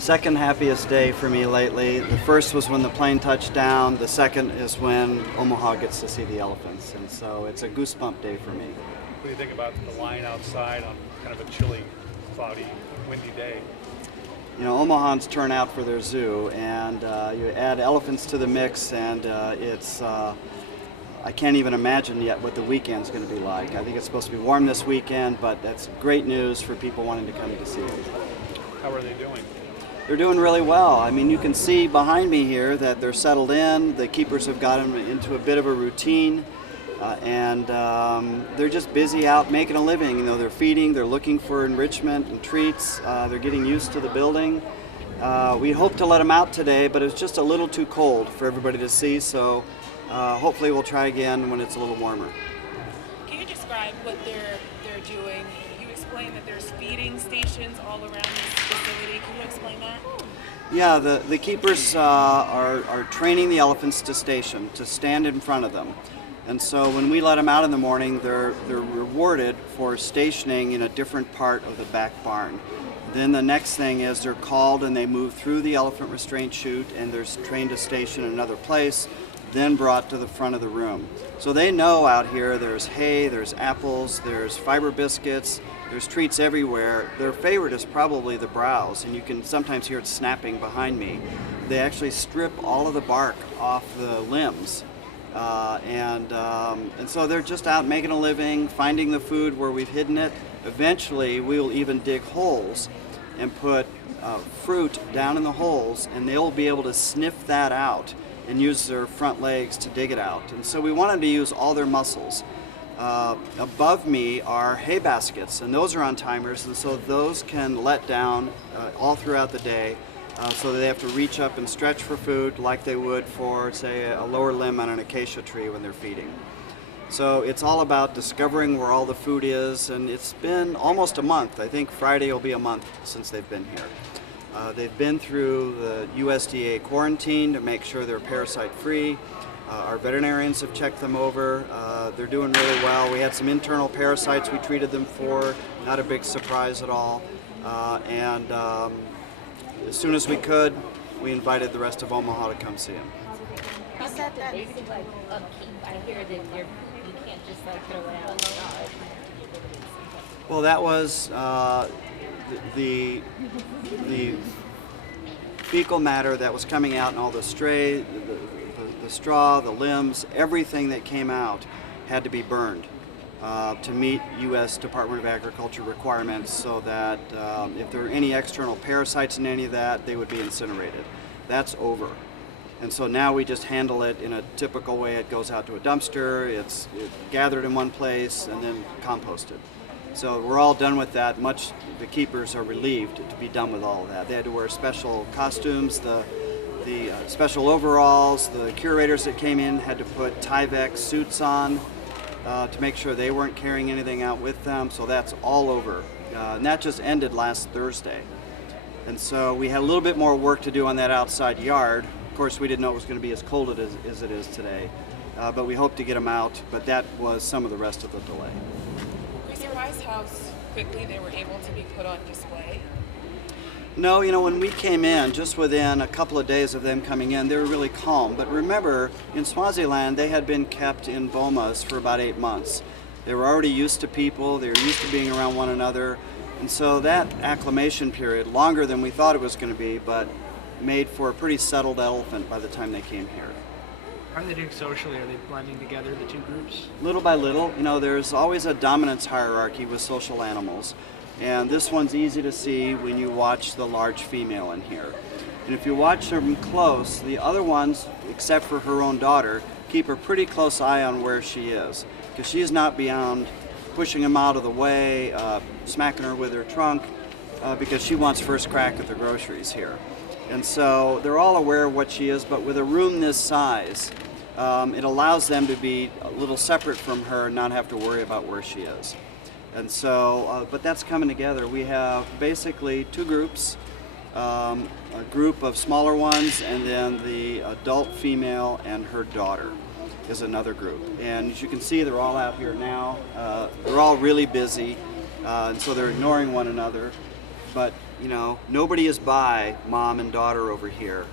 Second happiest day for me lately. The first was when the plane touched down. The second is when Omaha gets to see the elephants. And so it's a goosebump day for me. What do you think about the line outside on kind of a chilly, cloudy, windy day? You know, Omahans turn out for their zoo, and you add elephants to the mix, and I can't even imagine yet what the weekend's going to be like. I think it's supposed to be warm this weekend, but that's great news for people wanting to come to see it. How are they doing? They're doing really well. I mean, you can see behind me here that they're settled in. The keepers have gotten into a bit of a routine, and they're just busy out making a living. You know, they're feeding, they're looking for enrichment and treats. They're getting used to the building. We hoped to let them out today, but it's just a little too cold for everybody to see, so hopefully we'll try again when it's a little warmer. Can you describe what they're doing? You explained that there's feeding stations all around this facility. Can you explain that? Yeah, the keepers are training the elephants to station, to stand in front of them. And so when we let them out in the morning, they're rewarded for stationing in a different part of the back barn. Then the next thing is they're called and they move through the elephant restraint chute, and they're trained to station in another place, then brought to the front of the room. So they know out here there's hay, there's apples, there's fiber biscuits, there's treats everywhere. Their favorite is probably the browse, and you can sometimes hear it snapping behind me. They actually strip all of the bark off the limbs. And so they're just out making a living, finding the food where we've hidden it. Eventually we will even dig holes and put fruit down in the holes, and they'll be able to sniff that out and use their front legs to dig it out. And so we want them to use all their muscles. Above me are hay baskets, and those are on timers, and so those can let down all throughout the day, so that they have to reach up and stretch for food like they would for, say, a lower limb on an acacia tree when they're feeding. So it's all about discovering where all the food is, and it's been almost a month. I think Friday will be a month since they've been here. They've been through the USDA quarantine to make sure they're parasite-free. Our veterinarians have checked them over. They're doing really well. We had some internal parasites we treated them for, not a big surprise at all. And as soon as we could, we invited the rest of Omaha to come see them. You said that basic like upkeep. I hear that you can't just like throw it out. Well, that was the fecal matter that was coming out, and all the stray, the straw, the limbs, everything that came out had to be burned to meet U.S. Department of Agriculture requirements, so that if there were any external parasites in any of that, they would be incinerated. That's over. And so now we just handle it in a typical way. It goes out to a dumpster, it's gathered in one place, and then composted. So we're all done with that. The keepers are relieved to be done with all of that. They had to wear special costumes, the special overalls. The curators that came in had to put Tyvek suits on to make sure they weren't carrying anything out with them. So that's all over. And that just ended last Thursday. And so we had a little bit more work to do on that outside yard. Of course, we didn't know it was going to be as cold as it is today, but we hope to get them out. But that was some of the rest of the delay. Were you surprised how quickly they were able to be put on display? No, you know, when we came in, just within a couple of days of them coming in, they were really calm. But remember, in Swaziland, they had been kept in bomas for about 8 months. They were already used to people, they were used to being around one another. And so that acclimation period, longer than we thought it was going to be, but made for a pretty settled elephant by the time they came here. How are they doing socially? Are they blending together, the two groups? Little by little. You know, there's always a dominance hierarchy with social animals. And this one's easy to see when you watch the large female in here. And if you watch them close, the other ones, except for her own daughter, keep a pretty close eye on where she is. Because she's not beyond pushing them out of the way, smacking her with her trunk, because she wants first crack at the groceries here. And so they're all aware of what she is, but with a room this size, it allows them to be a little separate from her and not have to worry about where she is. And so, but that's coming together. We have basically two groups, a group of smaller ones, and then the adult female and her daughter is another group. And as you can see, they're all out here now. They're all really busy, and so they're ignoring one another. but you know, nobody is by mom and daughter over here.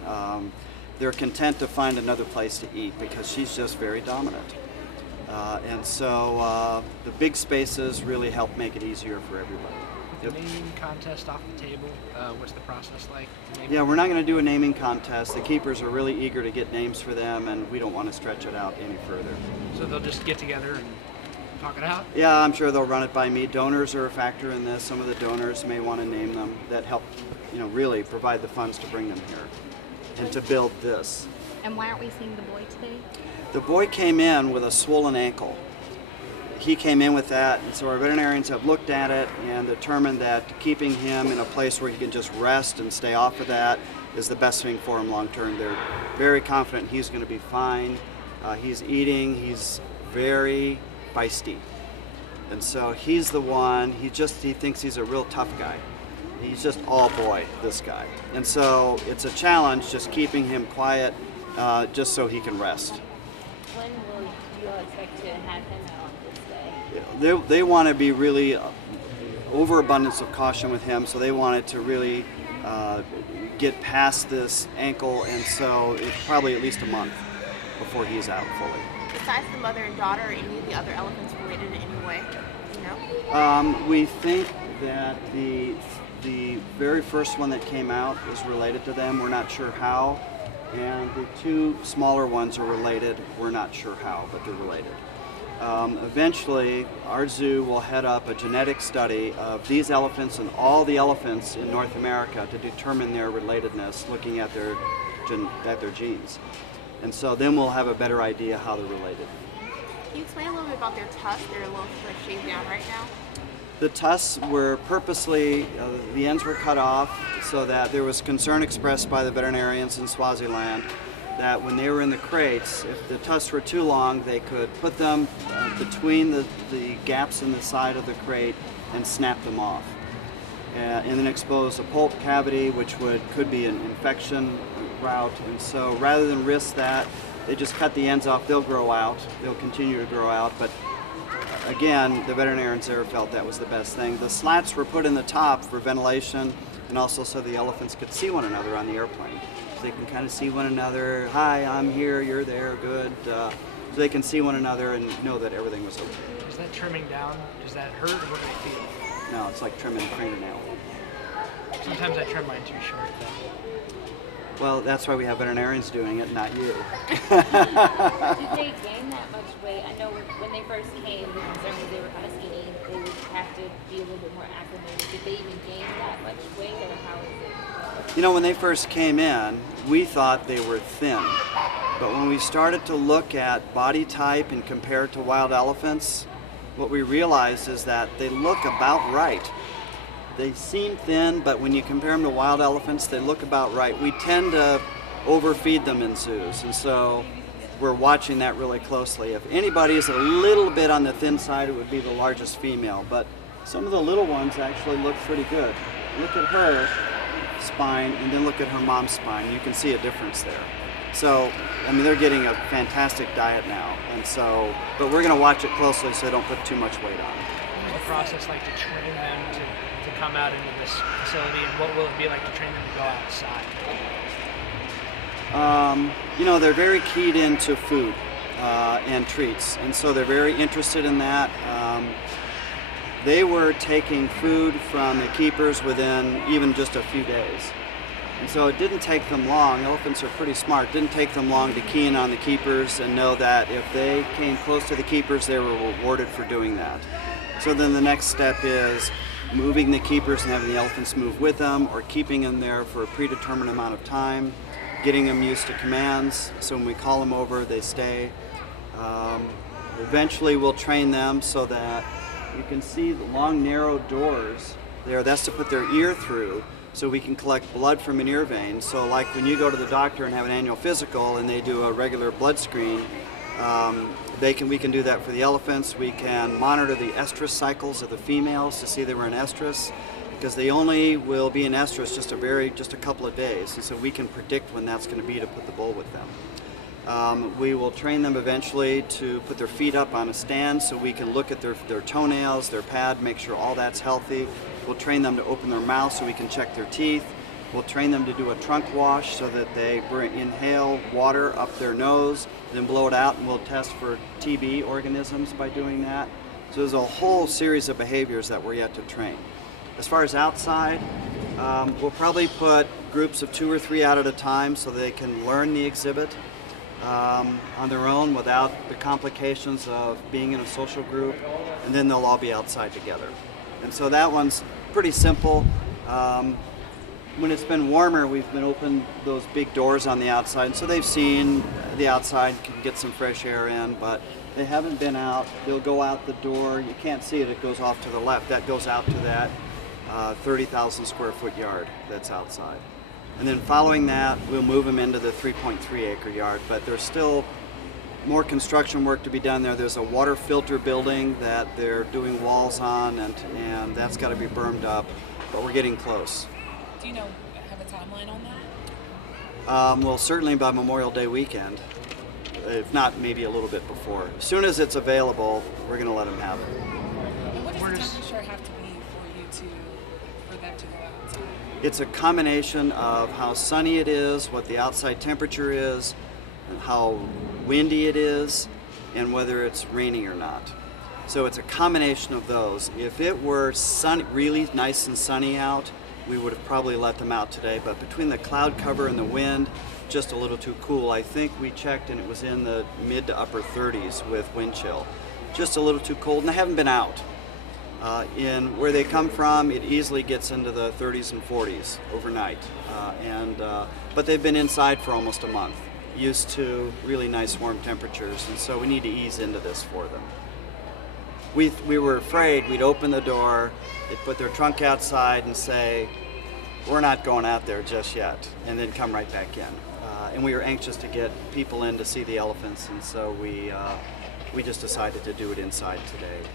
They're content to find another place to eat because she's just very dominant. And so the big spaces really help make it easier for everybody. The naming contest off the table, what's the process like? Yeah, we're not going to do a naming contest. The keepers are really eager to get names for them, and we don't want to stretch it out any further. So they'll just get together and talk it out? Yeah, I'm sure they'll run it by me. Donors are a factor in this. Some of the donors may want to name them. That help, you know, really provide the funds to bring them here and to build this. And why aren't we seeing the boy today? The boy came in with a swollen ankle. He came in with that, and so our veterinarians have looked at it and determined that keeping him in a place where he can just rest and stay off of that is the best thing for him long term. They're very confident he's going to be fine. He's eating, he's very feisty. And so he's the one, he thinks he's a real tough guy. He's just all boy, this guy. And so it's a challenge just keeping him quiet just so he can rest. When will you all expect to have him out on this day? They want to be really overabundance of caution with him, so they wanted to really get past this ankle, and so it's probably at least a month before he's out fully. Besides the mother and daughter, are any of the other elephants related in any way? You know? We think that the very first one that came out is related to them. We're not sure how. And the two smaller ones are related. We're not sure how, but they're related. Eventually, our zoo will head up a genetic study of these elephants and all the elephants in North America to determine their relatedness, looking at their genes. And so then we'll have a better idea how they're related. Can you explain a little bit about their tusks? They're a little shaved down right now. The tusks were purposely, the ends were cut off so that there was concern expressed by the veterinarians in Swaziland that when they were in the crates, if the tusks were too long, they could put them between the gaps in the side of the crate and snap them off. And then expose a pulp cavity, which could be an infection route. And so rather than risk that, they just cut the ends off. They'll grow out. They'll continue to grow out. But again, the veterinarians there felt that was the best thing. The slats were put in the top for ventilation and also so the elephants could see one another on the airplane. So they can kind of see one another. Hi, I'm here, you're there, good. So they can see one another and know that everything was okay. Is that trimming down? Does that hurt or what do they feel? No, it's like trimming a fingernail. Sometimes I trim mine too short though. Well, that's why we have veterinarians doing it, not you. Did they gain that much weight? I know when they first came, the concern was they were kind of skinny. They would have to be a little bit more acclimated. Did they even gain that much weight, or how is it? You know, when they first came in, we thought they were thin. But when we started to look at body type and compare it to wild elephants, what we realized is that they look about right. They seem thin, but when you compare them to wild elephants, they look about right. We tend to overfeed them in zoos, and so we're watching that really closely. If anybody is a little bit on the thin side, it would be the largest female, but some of the little ones actually look pretty good. Look at her spine, and then look at her mom's spine. You can see a difference there. So, I mean, they're getting a fantastic diet now, and so, but we're going to watch it closely so they don't put too much weight on. What's the process like to train them to come out into this facility, and what will it be like to train them to go outside? You know, they're very keyed into food and treats, and so they're very interested in that. They were taking food from the keepers within even just a few days. And so it didn't take them long. Elephants are pretty smart. It didn't take them long to key in on the keepers and know that if they came close to the keepers, they were rewarded for doing that. So then the next step is moving the keepers and having the elephants move with them, or keeping them there for a predetermined amount of time, getting them used to commands, so when we call them over, they stay. Eventually we'll train them so that you can see the long narrow doors there. That's to put their ear through so we can collect blood from an ear vein. So like when you go to the doctor and have an annual physical and they do a regular blood screen, we can do that for the elephants. We can monitor the estrus cycles of the females to see they were in estrus, because they only will be in estrus just a couple of days, and so we can predict when that's going to be to put the bull with them. We will train them eventually to put their feet up on a stand so we can look at their toenails, their pad, make sure all that's healthy. We'll train them to open their mouth so we can check their teeth. We'll train them to do a trunk wash so that they inhale water up their nose, then blow it out, and we'll test for TB organisms by doing that. So there's a whole series of behaviors that we're yet to train. As far as outside, we'll probably put groups of 2 or 3 out at a time so they can learn the exhibit on their own without the complications of being in a social group, and then they'll all be outside together. And so that one's pretty simple. When it's been warmer, we've been open those big doors on the outside, and so they've seen the outside, can get some fresh air in, but they haven't been out. They'll go out the door. You can't see it, it goes off to the left. That goes out to that 30,000 square foot yard that's outside. And then following that, we'll move them into the 3.3 acre yard, but there's still more construction work to be done there. There's a water filter building that they're doing walls on, and that's got to be bermed up, but we're getting close. Do you know, have a timeline on that? Well, certainly by Memorial Day weekend, if not maybe a little bit before. As soon as it's available, we're going to let them have it. And what does the temperature have to be for them to go outside? It's a combination of how sunny it is, what the outside temperature is, and how windy it is, and whether it's raining or not. So it's a combination of those. If it were really nice and sunny out, we would have probably let them out today, but between the cloud cover and the wind, just a little too cool. I think we checked and it was in the mid to upper 30s with wind chill. Just a little too cold, and they haven't been out. In where they come from, it easily gets into the 30s and 40s overnight, but they've been inside for almost a month, used to really nice warm temperatures, and so we need to ease into this for them. We were afraid we'd open the door, they'd put their trunk outside and say, we're not going out there just yet, and then come right back in. And we were anxious to get people in to see the elephants, and so we just decided to do it inside today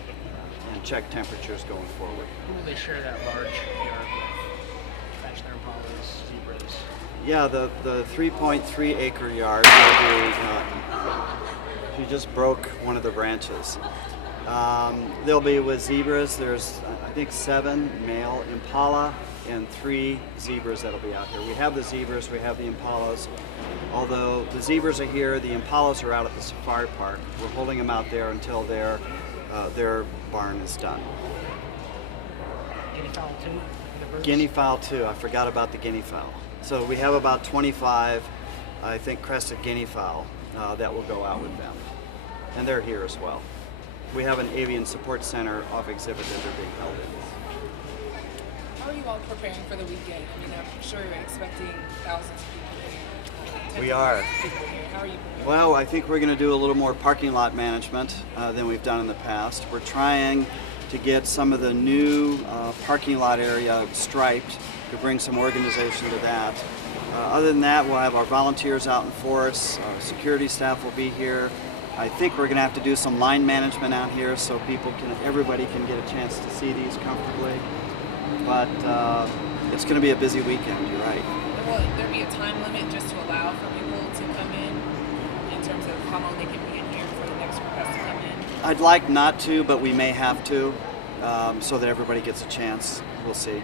and check temperatures going forward. Who will they share that large yard with? Fetch their impalas, zebras? Yeah, the 3.3 acre yard will be, she just broke one of the branches. They'll be with zebras. There's, I think, 7 male impala and 3 zebras that'll be out here. We have the zebras, we have the impalas. Although the zebras are here, the impalas are out at the safari park. We're holding them out there until their barn is done. Guinea fowl too? The birds? Guinea fowl too. I forgot about the guinea fowl. So we have about 25, I think, crested guinea fowl that will go out with them. And they're here as well. We have an avian support center off exhibit that they're being held in. How are you all preparing for the weekend? I mean, I'm sure you're expecting thousands of people here. We are. How are you preparing? Well, I think we're going to do a little more parking lot management than we've done in the past. We're trying to get some of the new parking lot area striped to bring some organization to that. Other than that, we'll have our volunteers out in force. Our security staff will be here. I think we're going to have to do some line management out here so everybody can get a chance to see these comfortably. But it's going to be a busy weekend, you're right. Will there be a time limit just to allow for people to come in terms of how long they can be in here for the next request to come in? I'd like not to, but we may have to, so that everybody gets a chance. We'll see.